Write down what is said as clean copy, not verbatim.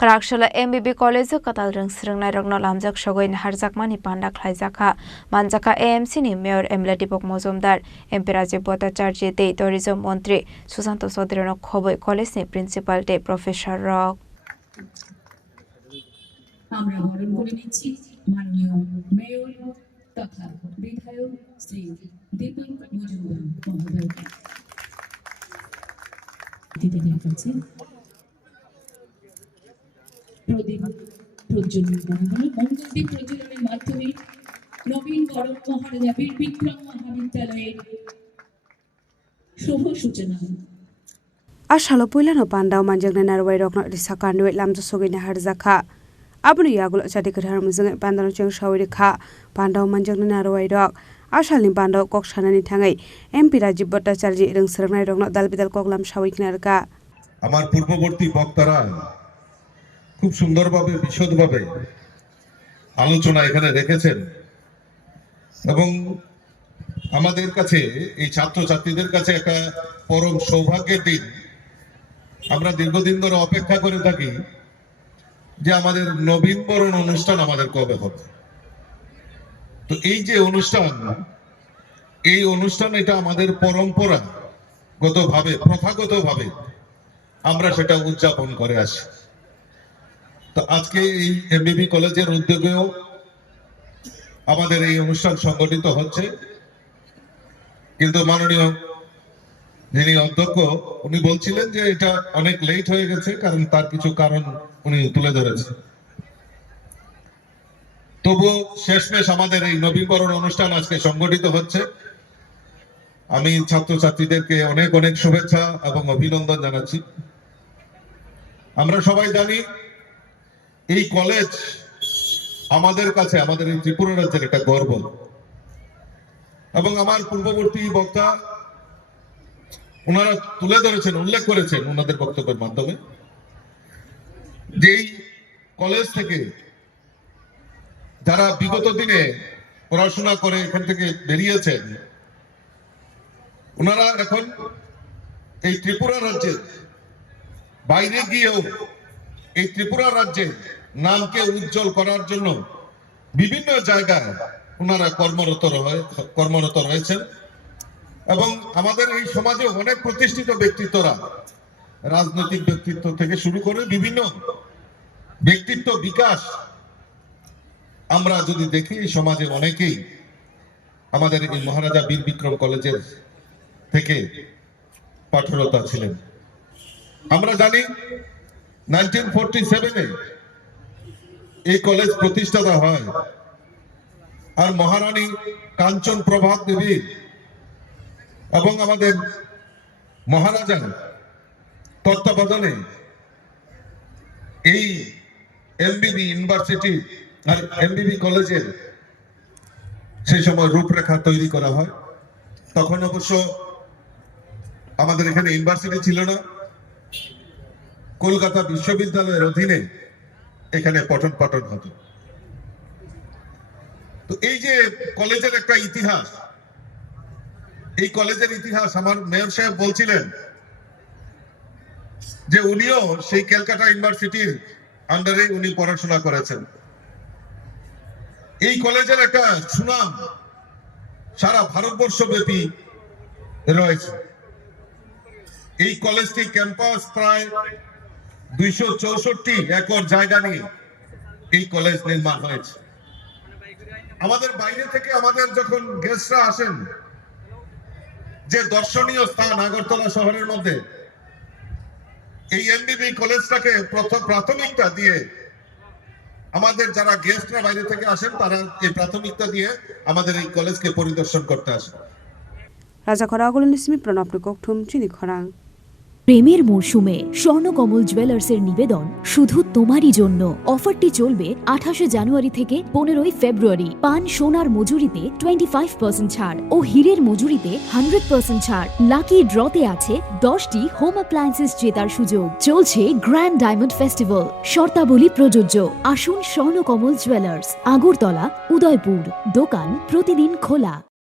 Karakshila MBB College katal rang srungnai rokno lamjak sogoin harjakmani panda khlaijaka manjaka AMC ni Mayor Emla Dipok Mojumdar MP Rajiv Bhattacharya tei Tourism Mantri Susanto Chaudhary no khoboi college ni principal tei professor rok আমরা বরণ করে নিচ্ছি মাননীয় mayor তথা বিধায়ক শ্রী দীপক মজুমদার মহোদয়কে দিতে যাচ্ছেন প্রদীপ প্রজ্বলন করা হলো মঙ্গলদীপ প্রজ্বলনের মাধ্যমে নবীন বরণ মহারাজা বীর বিক্রম মহাবিদ্যালয়ের শুভ সূচনা Ashalo puilano pandau manjangna narwai rokno risakanu lamjo sogina harjaka abuni yagul chati kadhar mujang pandau cheng shawri kha pandau manjangna narwai rok ashalni pandau kok sanani thangai MP Rajiv Bhattacharya rang srangnai rokno dalbidal koklam shawi kinarka আমার পূর্ববর্তী বক্তারা খুব সুন্দরভাবে বিশদভাবে আলোচনা এখানে রেখেছেন এবং আমাদের কাছে এই ছাত্রছাত্রীদের কাছে একটা পরম সৌভাগ্যের দিন আমরা দীর্ঘদিন ধরে অপেক্ষা করে থাকি যে আমাদের নবীনবরণ অনুষ্ঠান আমাদের কবে হবে তো এই যে অনুষ্ঠান এটা আমাদের পরম্পরাগতভাবে প্রথাগতভাবে আমরা সেটা উদযাপন করে আসি তো আজকে এই এমবিবি কলেজের উদ্যোগেও আমাদের এই অনুষ্ঠান সংগঠিত হচ্ছে কিন্তু মাননীয় যিনি অধ্যক্ষ উনি বলছিলেন যে এটা অনেক লেট হয়ে গেছে কারণ তার কিছু কারণ উনি তুলে ধরেছেন তবুও শেষমেশ আমাদের এই নবীনবরণ অনুষ্ঠান আজকে সংগঠিত হচ্ছে আমি ছাত্রছাত্রীদেরকে অনেক অনেক শুভেচ্ছা এবং অভিনন্দন জানাচ্ছি আমরা সবাই জানি এই কলেজ আমাদের কাছে আমাদের এই ত্রিপুরা রাজ্যের একটা গর্ব এবং আমার পূর্ববর্তী বক্তা ওনারা তুলে ধরেছেন উল্লেখ করেছেন ওনাদের বক্তব্যের মাধ্যমে যে এই কলেজ থেকে যারা বিগত দিনে পড়াশোনা করে এখান থেকে বেরিয়েছেন ওনারা এখন এই ত্রিপুরা রাজ্যের বাইরে গিয়েও এই ত্রিপুরা রাজ্যের নামকে উজ্জ্বল করার জন্য বিভিন্ন জায়গায় ওনারা কর্মরত রয়েছেন এবং আমাদের এই সমাজে অনেক প্রতিষ্ঠিত ব্যক্তিত্বরা রাজনৈতিক ব্যক্তিত্ব থেকে শুরু করে বিভিন্ন ব্যক্তিত্ব বিকাশ আমরা যদি দেখি এই সমাজে অনেকেই আমাদের এই মহারাজা বীর বিক্রম কলেজের থেকে পাঠরত ছিলেন আমরা জানি 1947-এ এই কলেজ প্রতিষ্ঠাতা হয় আর মহারানী কাঞ্চন প্রভাত দেবী এবং আমাদের মহারাজার তত্ত্বাবধানে এই এমবিবি ইউনিভার্সিটি আর এমবিবি কলেজের সেই সময় রূপরেখা তৈরি করা হয় তখন অবশ্য আমাদের এখানে ইউনিভার্সিটি ছিল না কলকাতা বিশ্ববিদ্যালয়ের অধীনে এখানে পঠন পাঠন হতো তো এই যে কলেজের একটা ইতিহাস এই কলেজের ইতিহাস আমার মেয়র সাহেব বলছিলেন যে উনিও সেই ক্যালকাটা ইউনিভার্সিটির আন্ডারে উনি পড়াশোনা করেছেন এই কলেজের একটা সুনাম সারা ভারতবর্ষ ব্যাপী রয়েছে এই কলেজটি ক্যাম্পাস প্রায় 264 একর জায়গা নিয়ে এই কলেজ নির্মাণ হয়েছে আমাদের বাইরে থেকে আমাদের যখন গেস্টরা আসেন যে দর্শনীয় স্থান আগরতলা শহরের মধ্যে এই এমবিবি কলেজটাকে প্রাথমিকতা দিয়ে আমাদের যারা গেস্টরা বাইরে থেকে আসেন তারা এই প্রাথমিকতা দিয়ে আমাদের এই কলেজকে পরিদর্শন করতে আসেন রাজা খরাগুলো নিসমি প্রণব কোকঠুম চিনি খরাং প্রেমের মরশুমে স্বর্ণকমল জুয়েলার্সের নিবেদন শুধু তোমারই জন্য অফারটি চলবে 28 জানুয়ারি থেকে 15 ফেব্রুয়ারি পান সোনার মজুরিতে 25% ছাড় ও হীরের মজুরিতে 100% ছাড় লাকি ড্রতে আছে 10টি হোম অ্যাপ্লায়েন্সেস জেতার সুযোগ চলছে গ্র্যান্ড ডায়মন্ড ফেস্টিভ্যাল শর্তাবলী প্রযোজ্য আসুন স্বর্ণকমল জুয়েলার্স আগরতলা উদয়পুর দোকান প্রতিদিন খোলা